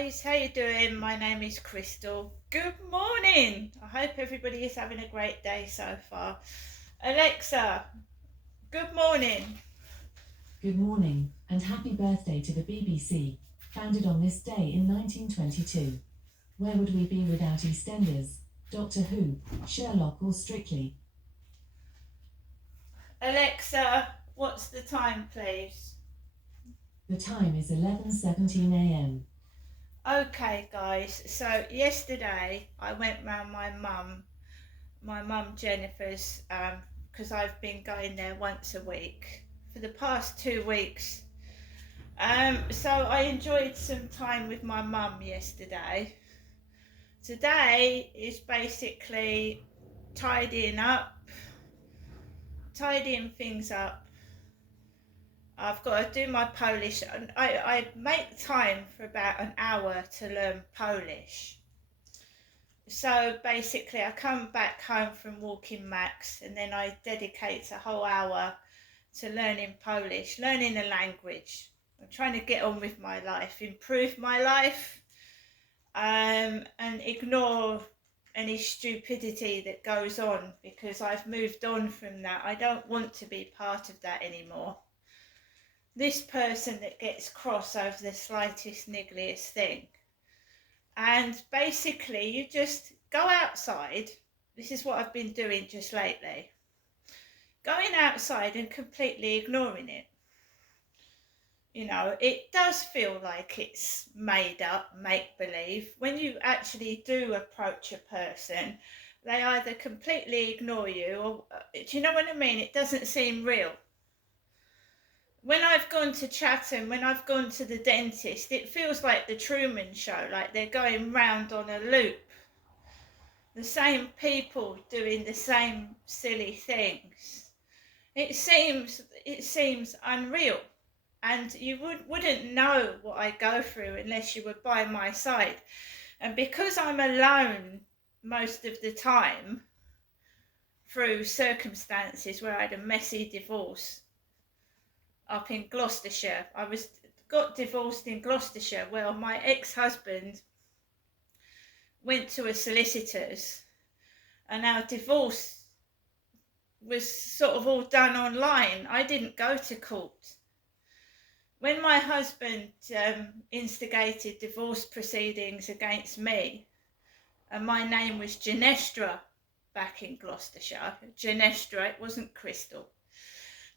guys, how you doing? My name is Crystal. Good morning. I hope everybody is having a great day so far. Alexa, good morning. Good morning, and happy birthday to the BBC, founded on this day in 1922. Where would we be without EastEnders, Doctor Who, Sherlock or Strictly? Alexa, what's the time, please? The time is 11:17 a.m. Okay, guys, so yesterday I went round my mum Jennifer's, because I've been going there once a week for the past 2 weeks. So I enjoyed some time with my mum yesterday. Today is basically tidying things up. I've got to do my Polish. I make time for about an hour to learn Polish. So basically, I come back home from walking Max, and then I dedicate a whole hour to learning Polish, learning the language. I'm trying to get on with my life, improve my life, and ignore any stupidity that goes on, because I've moved on from that. I don't want to be part of that anymore. This person that gets cross over the slightest niggliest thing. And basically, you just go outside. This is what I've been doing just lately. Going outside and completely ignoring it. You know, it does feel like it's made up, make believe. When you actually do approach a person, they either completely ignore you or, do you know what I mean? It doesn't seem real. When I've gone to Chatham, when I've gone to the dentist, it feels like the Truman Show, like they're going round on a loop. The same people doing the same silly things. It seems unreal. And you wouldn't know what I go through unless you were by my side. And because I'm alone most of the time, through circumstances where I had a messy divorce up in Gloucestershire, got divorced in Gloucestershire. Well, my ex-husband went to a solicitor's, and our divorce was sort of all done online. I didn't go to court. When my husband instigated divorce proceedings against me, and my name was Genestra back in Gloucestershire, Genestra, it wasn't Crystal.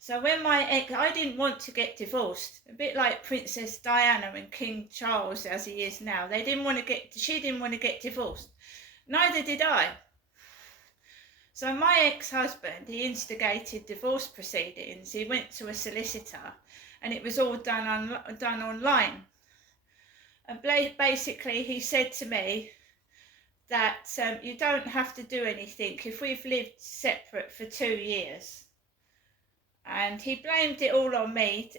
So when my ex, I didn't want to get divorced, a bit like Princess Diana and King Charles as he is now. She didn't want to get divorced. Neither did I. So my ex-husband, he instigated divorce proceedings. He went to a solicitor, and it was all done online. And basically, he said to me that you don't have to do anything if we've lived separate for 2 years. And he blamed it all on me.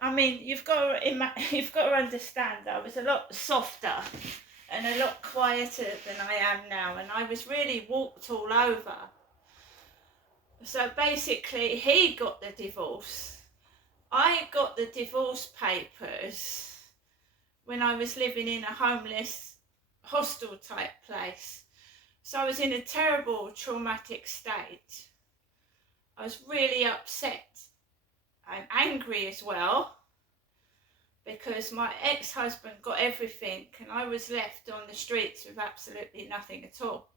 I mean, you've got to understand, I was a lot softer and a lot quieter than I am now, and I was really walked all over. So basically, he got the divorce. I got the divorce papers when I was living in a homeless hostel type place. So I was in a terrible traumatic state. I was really upset and angry as well, because my ex-husband got everything and I was left on the streets with absolutely nothing at all.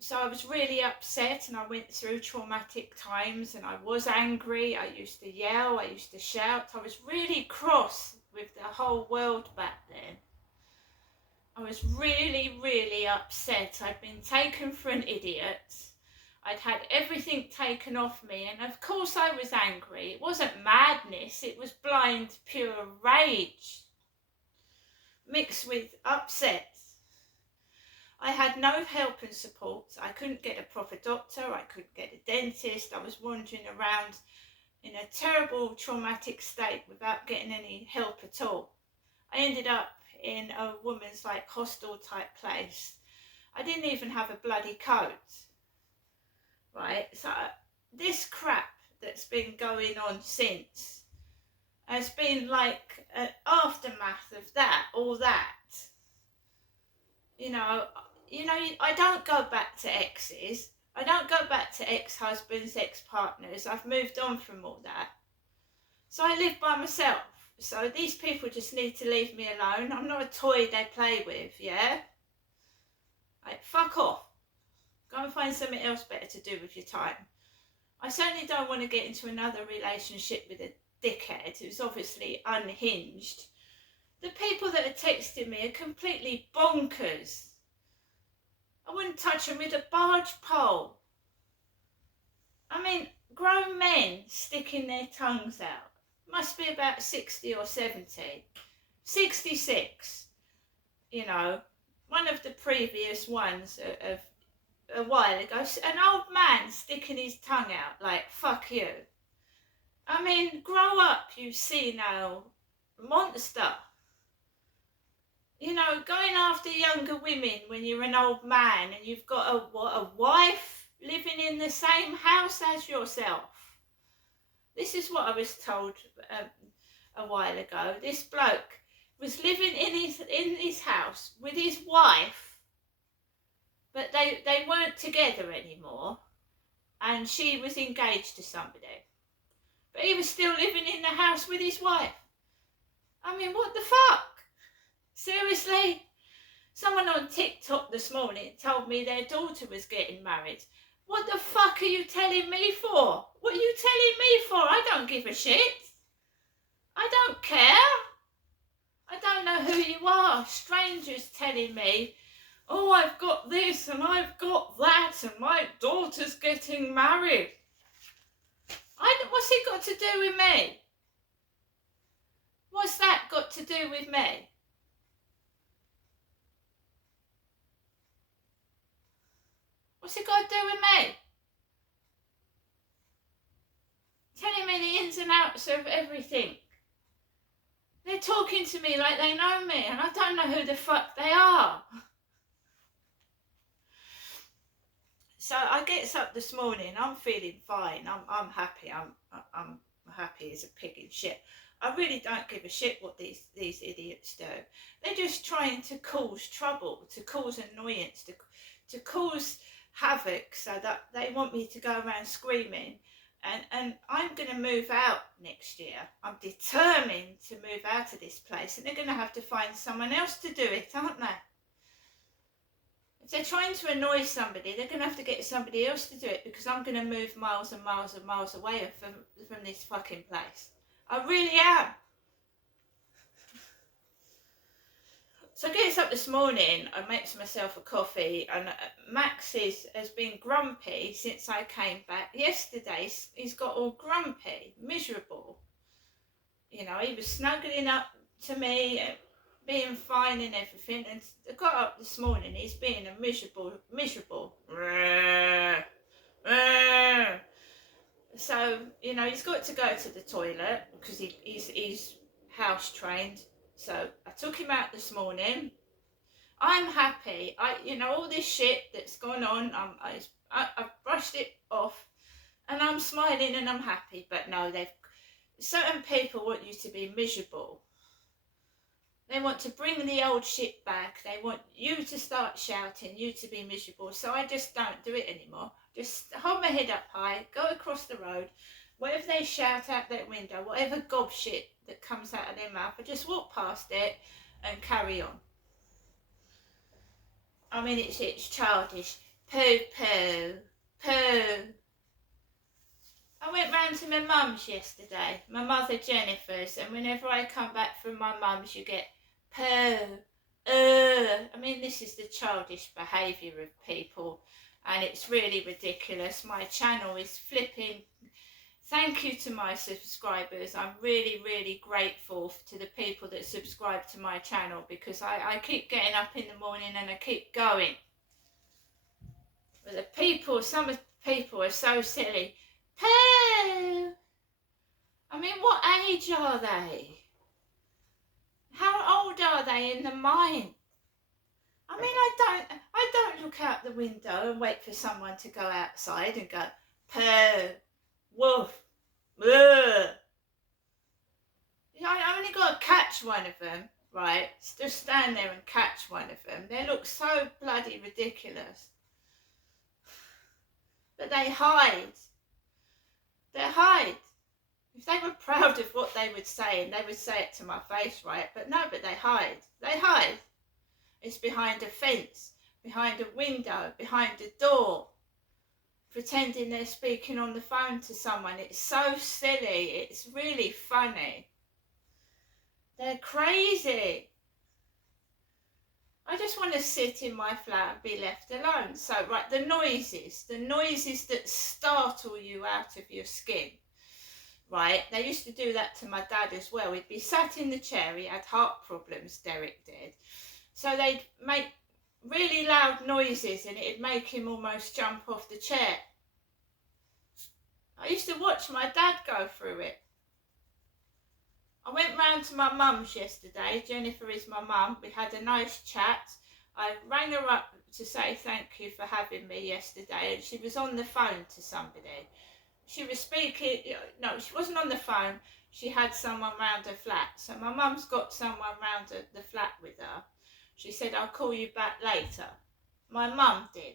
So I was really upset, and I went through traumatic times, and I was angry. I used to yell, I used to shout. I was really cross with the whole world back then. I was really, really upset. I'd been taken for an idiot. I'd had everything taken off me, and of course I was angry. It wasn't madness, it was blind, pure rage, mixed with upset. I had no help and support. I couldn't get a proper doctor, I couldn't get a dentist. I was wandering around in a terrible traumatic state without getting any help at all. I ended up in a woman's hostel type place. I didn't even have a bloody coat. Right, so this crap that's been going on since, has been like an aftermath of that, all that. You know, I don't go back to exes. I don't go back to ex-husbands, ex-partners. I've moved on from all that. So I live by myself. So these people just need to leave me alone. I'm not a toy they play with, yeah? Like, fuck off. Go and find something else better to do with your time. I certainly don't want to get into another relationship with a dickhead who's obviously unhinged. The people that are texting me are completely bonkers. I wouldn't touch them with a barge pole. I mean, grown men sticking their tongues out. Must be about 60 or 70. 66. You know, one of the previous ones of a while ago, an old man sticking his tongue out like, fuck you. I mean, grow up, you senile monster. You know, going after younger women when you're an old man and you've got a wife living in the same house as yourself. This is what I was told a while ago. This bloke was living in his house with his wife, but they weren't together anymore, and she was engaged to somebody. But he was still living in the house with his wife. I mean, what the fuck? Seriously? Someone on TikTok this morning told me their daughter was getting married. What the fuck are you telling me for? What are you telling me for? I don't give a shit. I don't care. I don't know who you are. Strangers telling me, oh, I've got this and I've got that and my daughter's getting married. What's it got to do with me? What's that got to do with me? What's it got to do with me? Telling me the ins and outs of everything. They're talking to me like they know me, and I don't know who the fuck they are. So I get up this morning. I'm feeling fine. I'm happy. I'm happy as a pig in shit. I really don't give a shit what these idiots do. They're just trying to cause trouble, to cause annoyance, to cause havoc, so that they want me to go around screaming. And I'm going to move out next year. I'm determined to move out of this place, and they're going to have to find someone else to do it, aren't they? If they're trying to annoy somebody, they're going to have to get somebody else to do it, because I'm going to move miles and miles and miles away from this fucking place. I really am. So I get up this morning, I make myself a coffee, and Max has been grumpy since I came back yesterday. He's got all grumpy, miserable. You know, he was snuggling up to me, being fine and everything, and I got up this morning, he's being a miserable. So, you know, he's got to go to the toilet because he's house trained. So I took him out this morning. I'm happy. All this shit that's gone on, I've brushed it off, and I'm smiling and I'm happy. But no, certain people want you to be miserable. They want to bring the old shit back. They want you to start shouting, you to be miserable. So I just don't do it anymore. Just hold my head up high, go across the road. Whatever they shout out that window, whatever gob shit that comes out of their mouth, I just walk past it and carry on. I mean, it's childish. Poo, poo, poo. I went round to my mum's yesterday, my mother Jennifer's, and whenever I come back from my mum's, you get poo, I mean, this is the childish behaviour of people, and it's really ridiculous. My channel is flipping. Thank you to my subscribers. I'm really, really grateful to the people that subscribe to my channel, because I keep getting up in the morning and I keep going. But some of the people are so silly. Pooh! I mean, what age are they? How old are they in the mind? I mean, I don't look out the window and wait for someone to go outside and go, pooh, woof, ugh. catch one of them, right, just stand there and catch one of them, they look so bloody ridiculous. But they hide. They hide. If they were proud of what they would say, and they would say it to my face, right? But no, but they hide. They hide. It's behind a fence, behind a window, behind a door, pretending they're speaking on the phone to someone. It's so silly. It's really funny. They're crazy. I just want to sit in my flat and be left alone. So, right, the noises that startle you out of your skin, right? They used to do that to my dad as well. He'd be sat in the chair. He had heart problems, Derek did. So they'd make really loud noises and it'd make him almost jump off the chair. I used to watch my dad go through it. I went round to my mum's yesterday. Jennifer is my mum. We had a nice chat. I rang her up to say thank you for having me yesterday, and she was on the phone to somebody. She was speaking, no, she wasn't on the phone. She had someone round her flat. So my mum's got someone round the flat with her. She said, I'll call you back later. My mum did.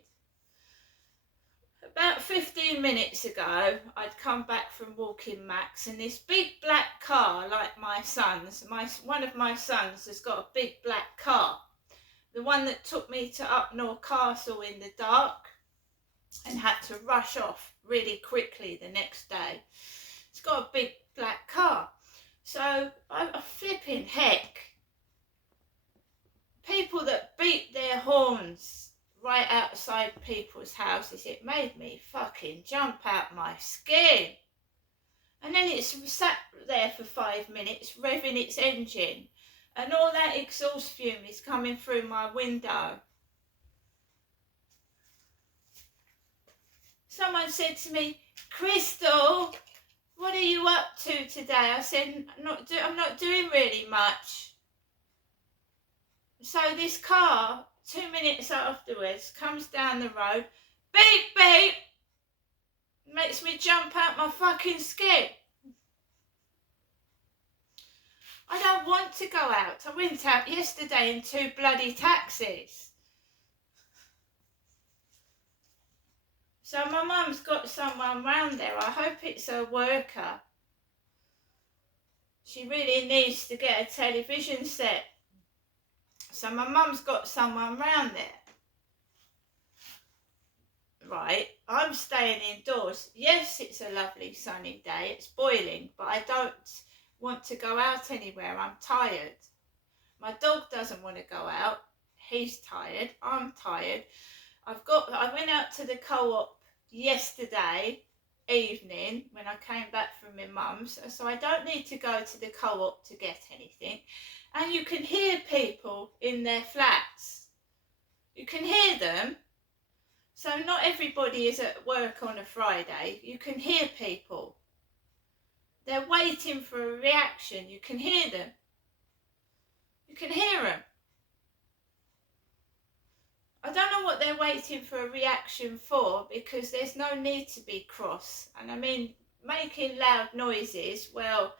About 15 minutes ago, I'd come back from walking Max, and this big black car, like my son's, one of my sons has got a big black car. The one that took me to Upnor Castle in the dark and had to rush off really quickly the next day. It's got a big black car. So, I flipping heck. People that beat their horns right outside people's houses, it made me fucking jump out my skin. And then it's sat there for 5 minutes revving its engine, and all that exhaust fume is coming through my window. Someone said to me, Crystal, what are you up to today? I said, I'm not doing really much. So this car, 2 minutes afterwards, comes down the road, beep, beep, makes me jump out my fucking skin. I don't want to go out. I went out yesterday in 2 bloody taxis. So my mum's got someone round there. I hope it's a worker. She really needs to get a television set. So my mum's got someone round there. Right, I'm staying indoors. Yes, it's a lovely sunny day. It's boiling, but I don't want to go out anywhere. I'm tired. My dog doesn't want to go out. He's tired. I'm tired. I went out to the co-op yesterday evening when I came back from my mum's, so I don't need to go to the co-op to get anything. And you can hear people in their flats. You can hear them. So not everybody is at work on a Friday. You can hear people. They're waiting for a reaction. You can hear them. You can hear them. I don't know what they're waiting for a reaction for, because there's no need to be cross. And I mean, making loud noises, well,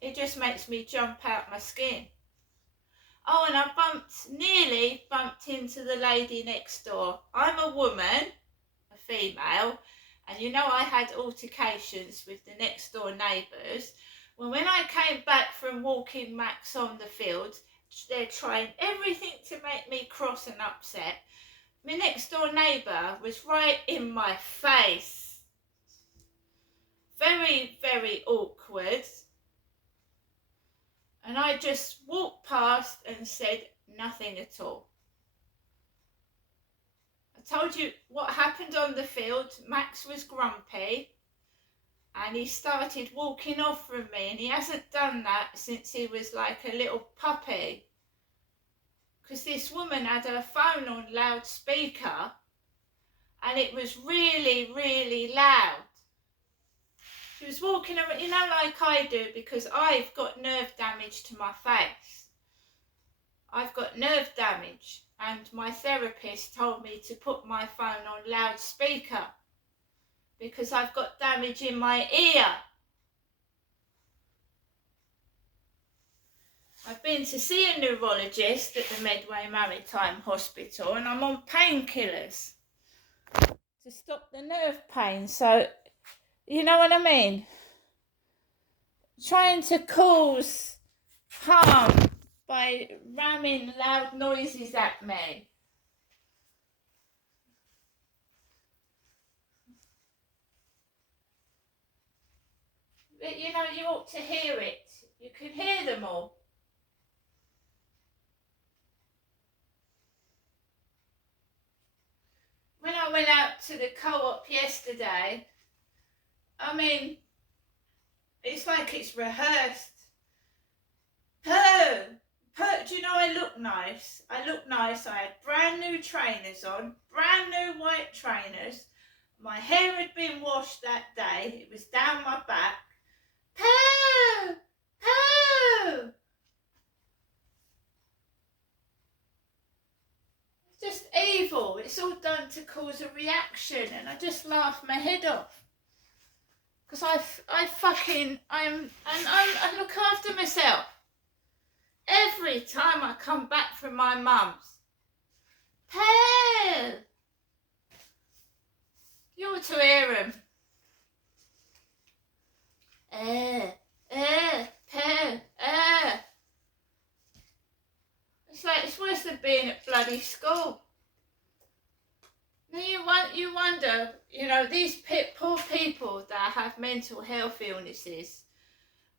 it just makes me jump out my skin. Oh, and I nearly bumped into the lady next door. I'm a woman, a female, and you know I had altercations with the next door neighbours. Well, when I came back from walking Max on the field, they're trying everything to make me cross and upset. My next door neighbour was right in my face. Very, very awkward. And I just walked past and said nothing at all. I told you what happened on the field. Max was grumpy and he started walking off from me, and he hasn't done that since he was like a little puppy. Because this woman had her phone on loudspeaker and it was really, really loud. She was walking around, you know, like I do, because I've got nerve damage to my face. I've got nerve damage, and my therapist told me to put my phone on loudspeaker because I've got damage in my ear. I I've been to see a neurologist at the Medway Maritime Hospital, and I'm on painkillers to stop the nerve pain. So, you know what I mean? Trying to cause harm by ramming loud noises at me. But you know, you ought to hear it. You can hear them all. When I went out to the co-op yesterday, I mean, it's like it's rehearsed. Pooh! Pooh! Do you know I look nice? I look nice. I had brand new trainers on, brand new white trainers. My hair had been washed that day. It was down my back. Pooh! Pooh! It's just evil. It's all done to cause a reaction, and I just laugh my head off. Because I look after myself. Every time I come back from my mum's. Pooh! You ought to hear him. Pooh, It's like, it's worse than being at bloody school. Now you wonder, you know, these poor people that have mental health illnesses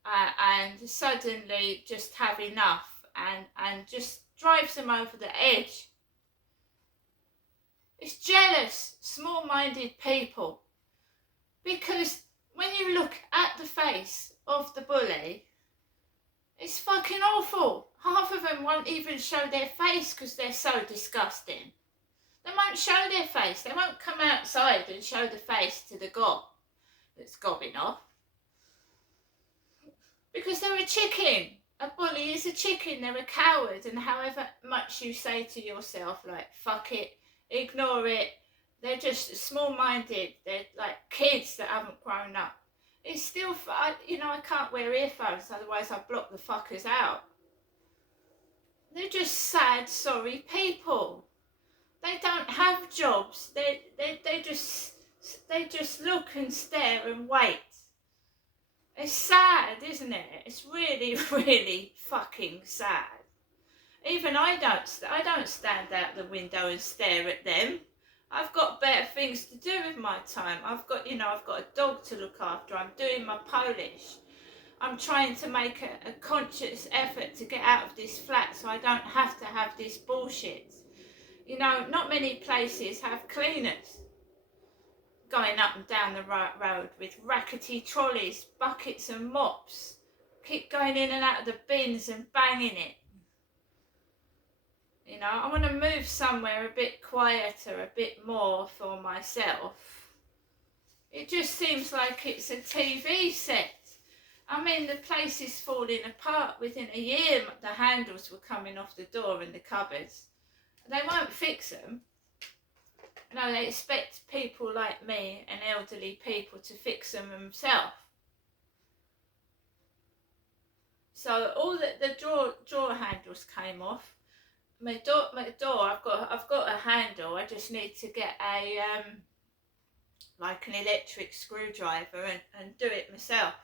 and suddenly just have enough and just drives them over the edge. It's jealous, small-minded people. Because when you look at the face of the bully, it's fucking awful. Half of them won't even show their face because they're so disgusting. They won't show their face. They won't come outside and show the face to the gob that's gobbing off. Because they're a chicken. A bully is a chicken. They're a coward. And however much you say to yourself, like, fuck it, ignore it, they're just small-minded. They're like kids that haven't grown up. It's still, you know, I can't wear earphones, otherwise I'll block the fuckers out. They're just sad, sorry people. They don't have jobs. They just look and stare and wait. It's sad, isn't it? It's really, really fucking sad. Even I don't stand out the window and stare at them. I've got better things to do with my time. I've got a dog to look after. I'm doing my Polish. I'm trying to make a conscious effort to get out of this flat so I don't have to have this bullshit. You know, not many places have cleaners going up and down the road with rackety trolleys, buckets and mops. Keep going in and out of the bins and banging it. You know, I want to move somewhere a bit quieter, a bit more for myself. It just seems like it's a TV set. I mean, the place is falling apart. Within a year, the handles were coming off the door and the cupboards. They won't fix them. No, they expect people like me and elderly people to fix them themselves. So all the drawer handles came off. My door, I've got a handle. I just need to get a like an electric screwdriver and do it myself.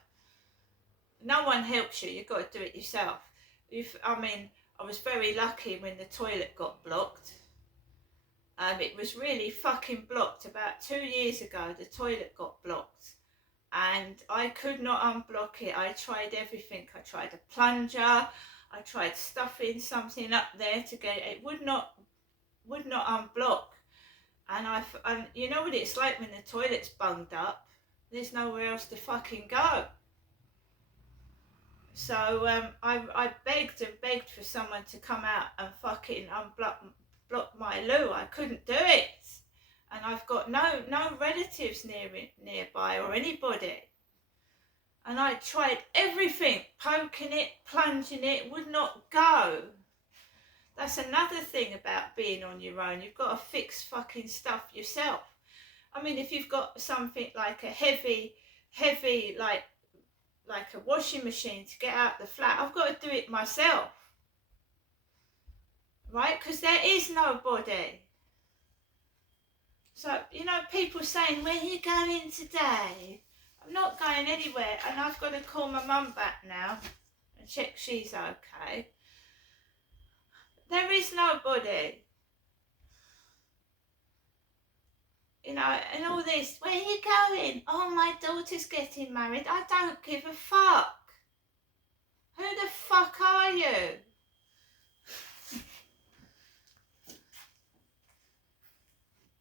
No one helps you. You've got to do it yourself. I was very lucky when the toilet got blocked. It was really fucking blocked. About 2 years ago, the toilet got blocked. And I could not unblock it. I tried everything. I tried a plunger. I tried stuffing something up there to get it. It would not unblock. And you know what it's like when the toilet's bunged up? There's nowhere else to fucking go. So I begged and begged for someone to come out and fucking block my loo. I couldn't do it. And I've got no relatives nearby or anybody. And I tried everything, poking it, plunging it, would not go. That's another thing about being on your own. You've got to fix fucking stuff yourself. I mean, if you've got something like a heavy, like a washing machine to get out the flat, I've got to do it myself. right? Because there is nobody. So, people saying, where are you going today? I'm not going anywhere, and I've got to call my mum back now and check she's okay. There is nobody. And all this, where are you going? Oh, my daughter's getting married. I don't give a fuck. Who the fuck are you?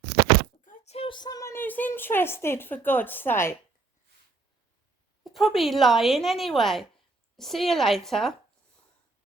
Go tell someone who's interested, for God's sake. They're probably lying anyway. See you later.